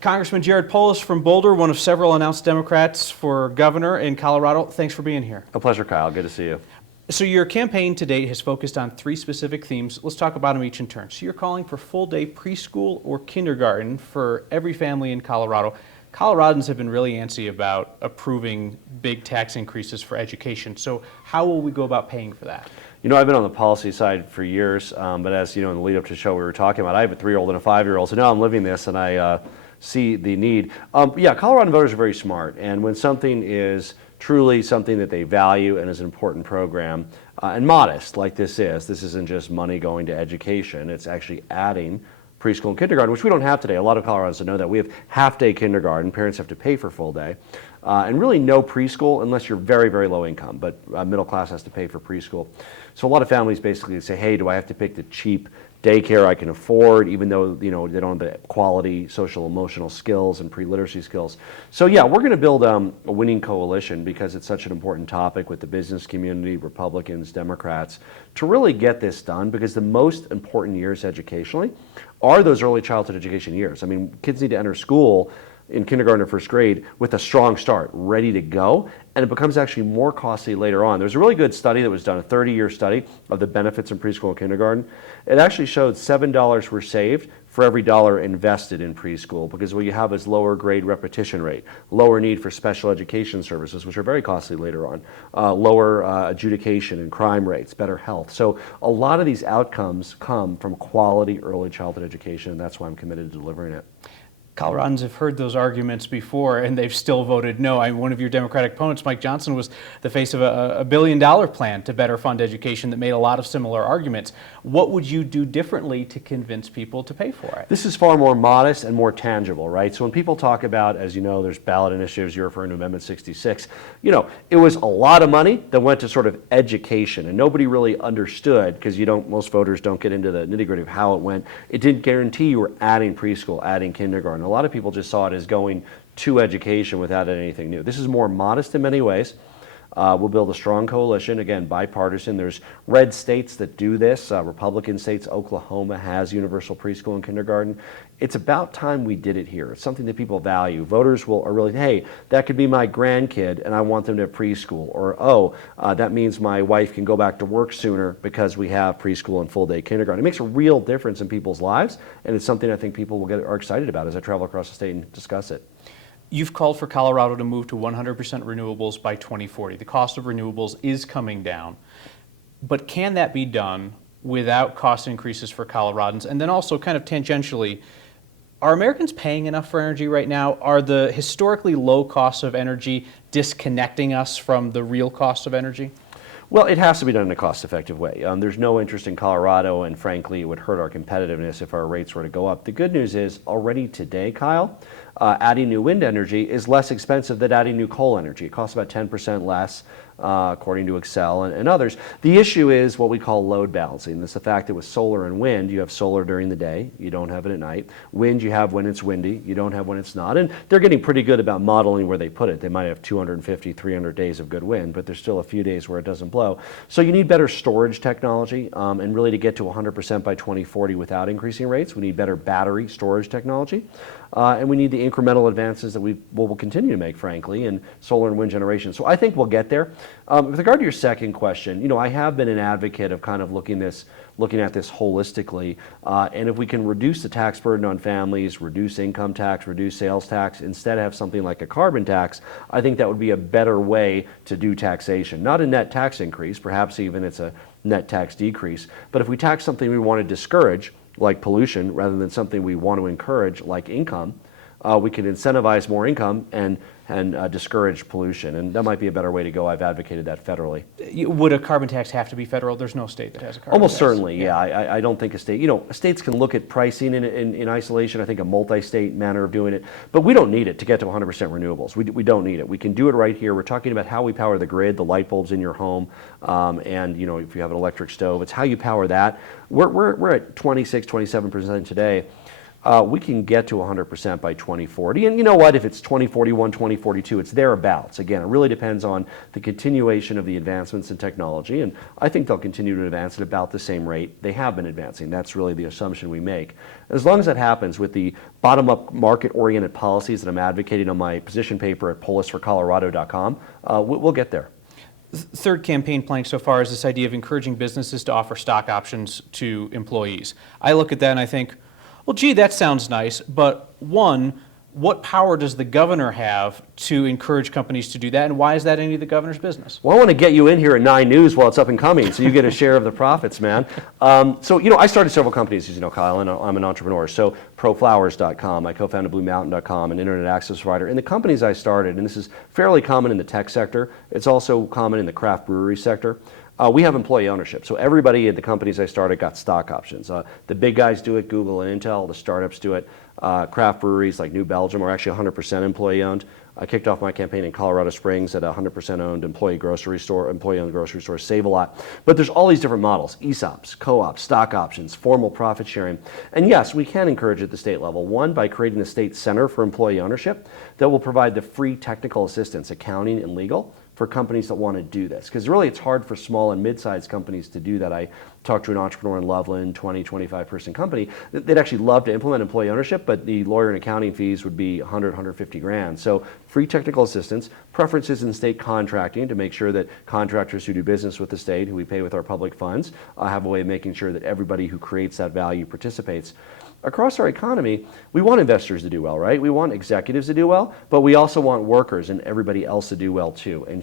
Congressman Jared Polis from Boulder, one of several announced Democrats for governor in Colorado. Thanks for being here. A pleasure, Kyle. Good to see you. So your campaign to date has focused on three specific themes. Let's talk about them each in turn. So you're calling for full-day preschool or kindergarten for every family in Colorado. Coloradans have been really antsy about approving big tax increases for education. So how will we go about paying for that? You know, I've been on the policy side for years, but as you know, in the lead up to the show we were talking about, I have a 3-year-old and a 5-year-old, so now I'm living this and I see the need. Yeah, Colorado voters are very smart, and when something is truly something that they value and is an important program, and modest like this isn't just money going to education, it's actually adding preschool and kindergarten, which we don't have today. A lot of Coloradans don't know that. We have half-day kindergarten. Parents have to pay for full day. And really no preschool unless you're very, very low income, but middle class has to pay for preschool. So a lot of families basically say, hey, do I have to pick the cheap daycare I can afford, even though they don't have the quality social emotional skills and pre-literacy skills. So yeah, we're going to build a winning coalition because it's such an important topic with the business community, Republicans, Democrats, to really get this done, because the most important years educationally are those early childhood education years. I mean, kids need to enter school in kindergarten or first grade with a strong start, ready to go, and it becomes actually more costly later on. There's a really good study that was done, a 30-year study of the benefits in preschool and kindergarten. It actually showed $7 were saved for every dollar invested in preschool, because what you have is lower grade repetition rate, lower need for special education services, which are very costly later on, lower adjudication and crime rates, better health. So a lot of these outcomes come from quality early childhood education, and that's why I'm committed to delivering it. Coloradans have heard those arguments before, and they've still voted no. One of your Democratic opponents, Mike Johnson, was the face of a $1 billion plan to better fund education that made a lot of similar arguments. What would you do differently to convince people to pay for it? This is far more modest and more tangible, right? So when people talk about, as you know, there's ballot initiatives, you're referring to Amendment 66, it was a lot of money that went to sort of education, and nobody really understood, because most voters don't get into the nitty-gritty of how it went. It didn't guarantee you were adding preschool, adding kindergarten. A lot of people just saw it as going to education without anything new. This is more modest in many ways. We'll build a strong coalition, again, bipartisan. There's red states that do this, Republican states. Oklahoma has universal preschool and kindergarten. It's about time we did it here. It's something that people value. Voters are really, hey, that could be my grandkid and I want them to have preschool. Or, that means my wife can go back to work sooner because we have preschool and full day kindergarten. It makes a real difference in people's lives, and it's something I think people are excited about as I travel across the state and discuss it. You've called for Colorado to move to 100% renewables by 2040. The cost of renewables is coming down, but can that be done without cost increases for Coloradans? And then also, kind of tangentially, are Americans paying enough for energy right now? Are the historically low costs of energy disconnecting us from the real cost of energy? Well, it has to be done in a cost-effective way. There's no interest in Colorado, and frankly, it would hurt our competitiveness if our rates were to go up. The good news is, already today, Kyle, adding new wind energy is less expensive than adding new coal energy. It costs about 10% less, according to Excel and others. The issue is what we call load balancing. It's the fact that with solar and wind, you have solar during the day, you don't have it at night. Wind you have when it's windy, you don't have when it's not. And they're getting pretty good about modeling where they put it. They might have 250, 300 days of good wind, but there's still a few days where it doesn't blow. So you need better storage technology, and really to get to 100% by 2040 without increasing rates, we need better battery storage technology. And we need the incremental advances that we'll continue to make, frankly, in solar and wind generation. So I think we'll get there. With regard to your second question, I have been an advocate of kind of looking at this holistically. And if we can reduce the tax burden on families, reduce income tax, reduce sales tax, instead have something like a carbon tax, I think that would be a better way to do taxation. Not a net tax increase, perhaps even it's a net tax decrease. But if we tax something we want to discourage, like pollution, rather than something we want to encourage, like income, we can incentivize more income and discourage pollution. And that might be a better way to go. I've advocated that federally. Would a carbon tax have to be federal? There's no state that has a carbon Almost tax. certainly, yeah. I don't think a state, states can look at pricing in isolation. I think a multi-state manner of doing it, but we don't need it to get to 100% renewables. We don't need it. We can do it right here. We're talking about how we power the grid, the light bulbs in your home, and if you have an electric stove, it's how you power that. We're at 26, 27% today. we can get to 100% by 2040. And you know what? If it's 2041, 2042, it's thereabouts. Again, it really depends on the continuation of the advancements in technology. And I think they'll continue to advance at about the same rate they have been advancing. That's really the assumption we make. As long as that happens with the bottom-up market-oriented policies that I'm advocating on my position paper at polisforcolorado.com, we'll get there. Third campaign plank so far is this idea of encouraging businesses to offer stock options to employees. I look at that and I think, well, gee, that sounds nice, but one, what power does the governor have to encourage companies to do that, and why is that any of the governor's business? Well, I want to get you in here at 9 News while it's up and coming, so you get a share of the profits, man. So, I started several companies, as you know, Kyle, and I'm an entrepreneur. So, ProFlowers.com, I co-founded BlueMountain.com, an internet access provider. And the companies I started, and this is fairly common in the tech sector, it's also common in the craft brewery sector. We have employee ownership. So everybody at the companies I started got stock options. The big guys do it, Google and Intel. The startups do it. Craft breweries like New Belgium are actually 100% employee owned. I kicked off my campaign in Colorado Springs at a 100% owned employee-owned grocery store, Save a Lot. But there's all these different models, ESOPs, co-ops, stock options, formal profit sharing. And yes, we can encourage at the state level. One, by creating a state center for employee ownership that will provide the free technical assistance, accounting and legal, for companies that want to do this. Because really it's hard for small and mid-sized companies to do that. I talked to an entrepreneur in Loveland, 20, 25 person company. They'd actually love to implement employee ownership, but the lawyer and accounting fees would be 100, 150 grand. So free technical assistance, preferences in state contracting to make sure that contractors who do business with the state, who we pay with our public funds, have a way of making sure that everybody who creates that value participates. Across our economy, we want investors to do well, right? We want executives to do well, but we also want workers and everybody else to do well too. And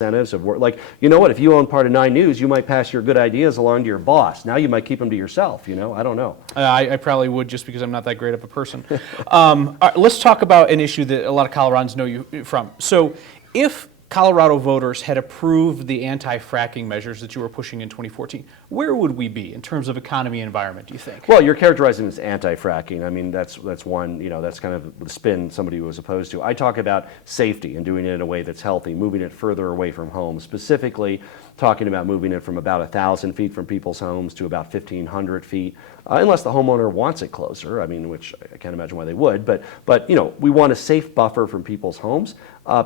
incentives of work. Like, you know what, if you own part of 9 News, you might pass your good ideas along to your boss. Now you might keep them to yourself, I don't know. I probably would, just because I'm not that great of a person. All right, let's talk about an issue that a lot of Coloradans know you from. So if Colorado voters had approved the anti-fracking measures that you were pushing in 2014, where would we be in terms of economy and environment, do you think? Well, you're characterizing it as anti-fracking. I mean, that's one, that's kind of the spin somebody was opposed to. I talk about safety and doing it in a way that's healthy, moving it further away from home, specifically talking about moving it from about 1,000 feet from people's homes to about 1,500 feet, unless the homeowner wants it closer, which I can't imagine why they would, but we want a safe buffer from people's homes.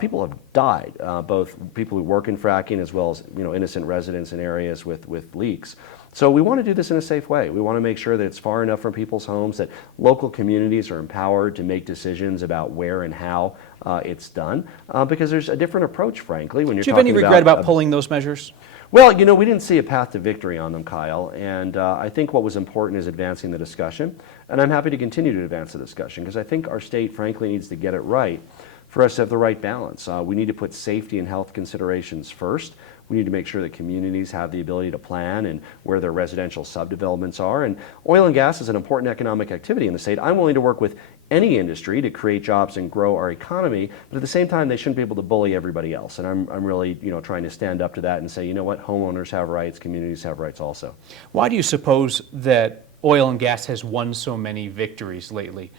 People have died, both people who work in fracking as well as innocent residents in areas with leaks. So we want to do this in a safe way. We want to make sure that it's far enough from people's homes, that local communities are empowered to make decisions about where and how it's done, because there's a different approach, frankly, when you're talking about... Do you have any regret about pulling those measures? Well, we didn't see a path to victory on them, Kyle, and I think what was important is advancing the discussion, and I'm happy to continue to advance the discussion, because I think our state, frankly, needs to get it right for us to have the right balance. We need to put safety and health considerations first. We need to make sure that communities have the ability to plan and where their residential subdevelopments are. And oil and gas is an important economic activity in the state. I'm willing to work with any industry to create jobs and grow our economy, but at the same time, they shouldn't be able to bully everybody else. And I'm really, trying to stand up to that and say, you know what, homeowners have rights, communities have rights also. Why do you suppose that oil and gas has won so many victories lately?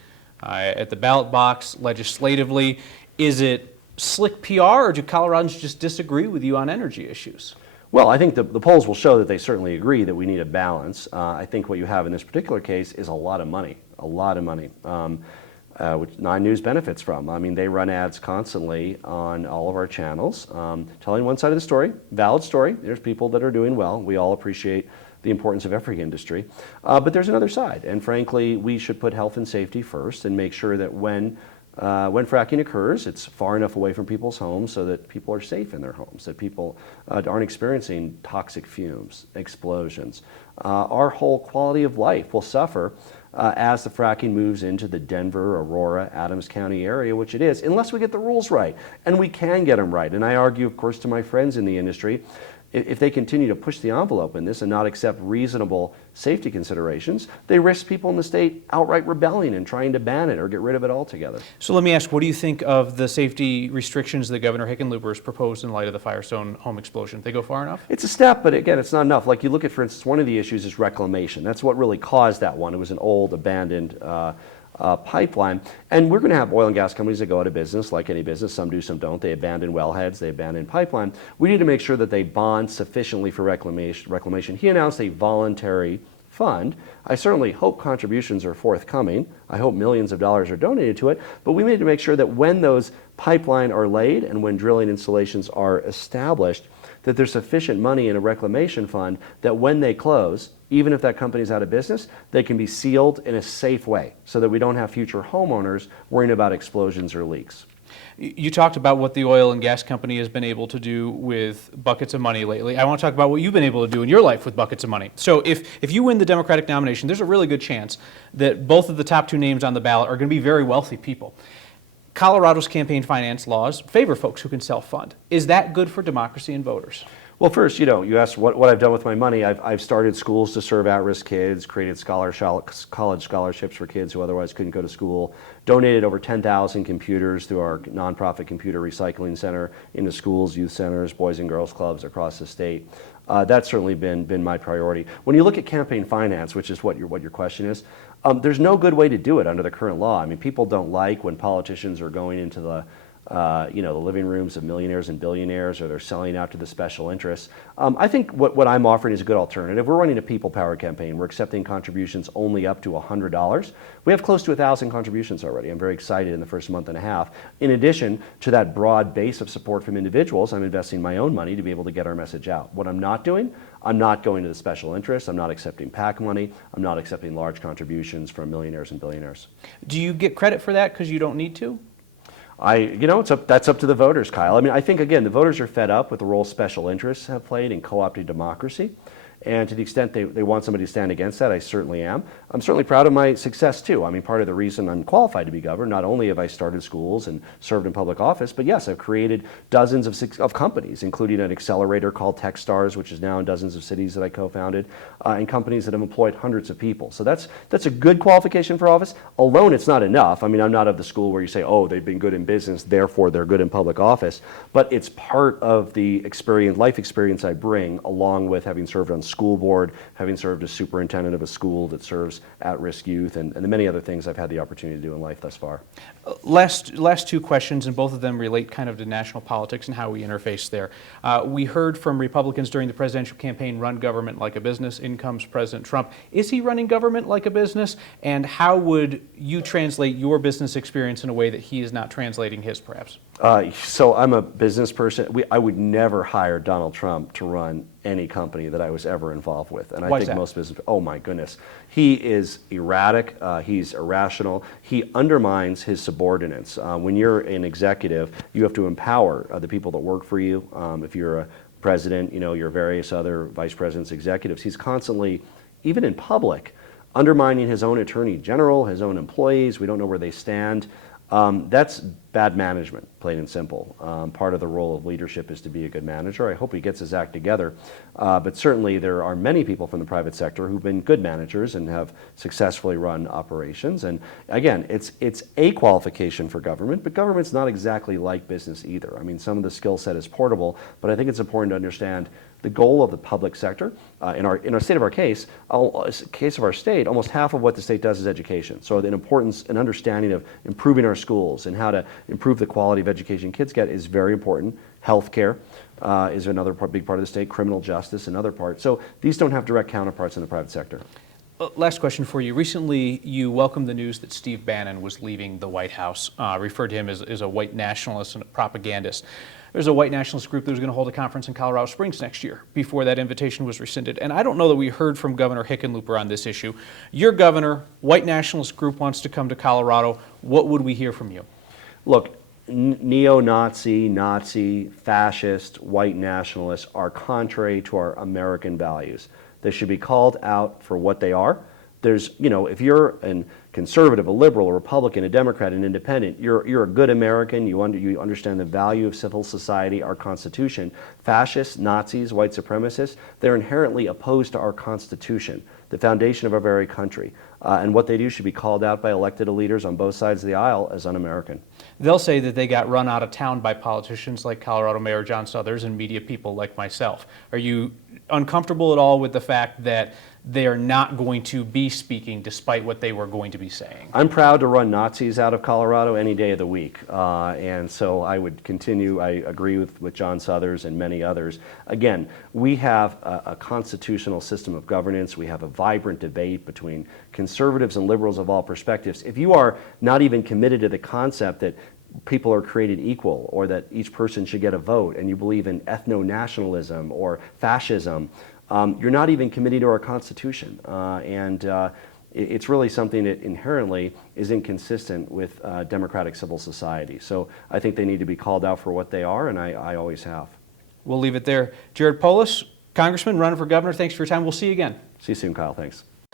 At the ballot box, legislatively, is it slick PR, or do Coloradans just disagree with you on energy issues? Well, I think the polls will show that they certainly agree that we need a balance. I think what you have in this particular case is a lot of money, which 9 News benefits from. They run ads constantly on all of our channels, telling one side of the story, valid story. There's people that are doing well. We all appreciate the importance of every industry. But there's another side, and frankly, we should put health and safety first and make sure that when fracking occurs, it's far enough away from people's homes so that people are safe in their homes, that people aren't experiencing toxic fumes, explosions. Our whole quality of life will suffer as the fracking moves into the Denver, Aurora, Adams County area, which it is, unless we get the rules right. And we can get them right. And I argue, of course, to my friends in the industry, if they continue to push the envelope in this and not accept reasonable safety considerations, they risk people in the state outright rebelling and trying to ban it or get rid of it altogether. So let me ask, what do you think of the safety restrictions that Governor Hickenlooper has proposed in light of the Firestone home explosion? They go far enough? It's a step, but again, it's not enough. Like you look at, for instance, one of the issues is reclamation. That's what really caused that one. It was an old, abandoned pipeline. And we're going to have oil and gas companies that go out of business, like any business. Some do, some don't. They abandon wellheads, they abandon pipeline. We need to make sure that they bond sufficiently for reclamation. He announced a voluntary fund. I certainly hope contributions are forthcoming. I hope millions of dollars are donated to it. But we need to make sure that when those pipelines are laid and when drilling installations are established, that there's sufficient money in a reclamation fund that when they close, even if that company's out of business, they can be sealed in a safe way so that we don't have future homeowners worrying about explosions or leaks. You talked about what the oil and gas company has been able to do with buckets of money lately. I want to talk about what you've been able to do in your life with buckets of money. So if you win the Democratic nomination, there's a really good chance that both of the top two names on the ballot are going to be very wealthy people. Colorado's campaign finance laws favor folks who can self-fund. Is that good for democracy and voters? Well, first, you asked what I've done with my money. I've started schools to serve at-risk kids, created college scholarships for kids who otherwise couldn't go to school, donated over 10,000 computers through our nonprofit computer recycling center into schools, youth centers, boys and girls clubs across the state. That's certainly been my priority. When you look at campaign finance, which is what your question is, there's no good way to do it under the current law. I mean, people don't like when politicians are going into the living rooms of millionaires and billionaires, or they're selling out to the special interests. I think what I'm offering is a good alternative. We're running a people-powered campaign. We're accepting contributions only up to $100. We have close to 1,000 contributions already. I'm very excited in the first month and a half. In addition to that broad base of support from individuals, I'm investing my own money to be able to get our message out. What I'm not doing, I'm not going to the special interests. I'm not accepting PAC money. I'm not accepting large contributions from millionaires and billionaires. Do you get credit for that because you don't need to? That's up to the voters, Kyle. I mean, I think, again, the voters are fed up with the role special interests have played in co-opting democracy. And to the extent they want somebody to stand against that, I certainly am. I'm certainly proud of my success, too. I mean, part of the reason I'm qualified to be governor, not only have I started schools and served in public office, but yes, I've created dozens of companies, including an accelerator called Techstars, which is now in dozens of cities that I co-founded, and companies that have employed hundreds of people. So that's a good qualification for office. Alone, it's not enough. I mean, I'm not of the school where you say, oh, they've been good in business, therefore they're good in public office. But it's part of the life experience I bring, along with having served on school board, having served as superintendent of a school that serves at-risk youth, and the many other things I've had the opportunity to do in life thus far. Last two questions, and both of them relate kind of to national politics and how we interface there. We heard from Republicans during the presidential campaign, run government like a business. In comes President Trump. Is he running government like a business? And how would you translate your business experience in a way that he is not translating his, perhaps? So I'm a business person. I would never hire Donald Trump to run any company that I was ever involved with. And I think most business, oh my goodness, he is erratic, he's irrational, he undermines his subordinates. When you're an executive, you have to empower the people that work for you. If you're a president, your various other vice presidents, executives, he's constantly, even in public, undermining his own attorney general, his own employees. We don't know where they stand. That's bad management, plain and simple. Part of the role of leadership is to be a good manager. I hope he gets his act together. But certainly there are many people from the private sector who've been good managers and have successfully run operations. And again, it's a qualification for government, but government's not exactly like business either. I mean, some of the skill set is portable, but I think it's important to understand the goal of the public sector. In our state of our case of our state, almost half of what the state does is education. So the importance and understanding of improving our schools and how to improve the quality of education kids get is very important. Healthcare is another big part of the state, criminal justice, another part. So these don't have direct counterparts in the private sector. Last question for you. Recently, you welcomed the news that Steve Bannon was leaving the White House, referred to him as a white nationalist and a propagandist. There's a white nationalist group that was going to hold a conference in Colorado Springs next year before that invitation was rescinded. And I don't know that we heard from Governor Hickenlooper on this issue. Your governor, white nationalist group wants to come to Colorado. What would we hear from you? Look, neo-Nazi, Nazi, fascist, white nationalists are contrary to our American values. They should be called out for what they are. If you're a conservative, a liberal, a Republican, a Democrat, an independent, you're a good American, you understand the value of civil society, our Constitution. Fascists, Nazis, white supremacists, they're inherently opposed to our Constitution. the foundation of our very country. And what they do should be called out by elected leaders on both sides of the aisle as un-American. They'll say that they got run out of town by politicians like Colorado Mayor John Suthers and media people like myself. Are you uncomfortable at all with the fact that they are not going to be speaking despite what they were going to be saying? I'm proud to run Nazis out of Colorado any day of the week. And so I would continue, I agree with John Suthers and many others. Again, we have a constitutional system of governance. We have a vibrant debate between conservatives and liberals of all perspectives. If you are not even committed to the concept that people are created equal or that each person should get a vote, and you believe in ethno-nationalism or fascism, you're not even committing to our Constitution. It's really something that inherently is inconsistent with democratic civil society. So I think they need to be called out for what they are, and I always have. We'll leave it there. Jared Polis, Congressman running for governor, thanks for your time. We'll see you again. See you soon, Kyle. Thanks.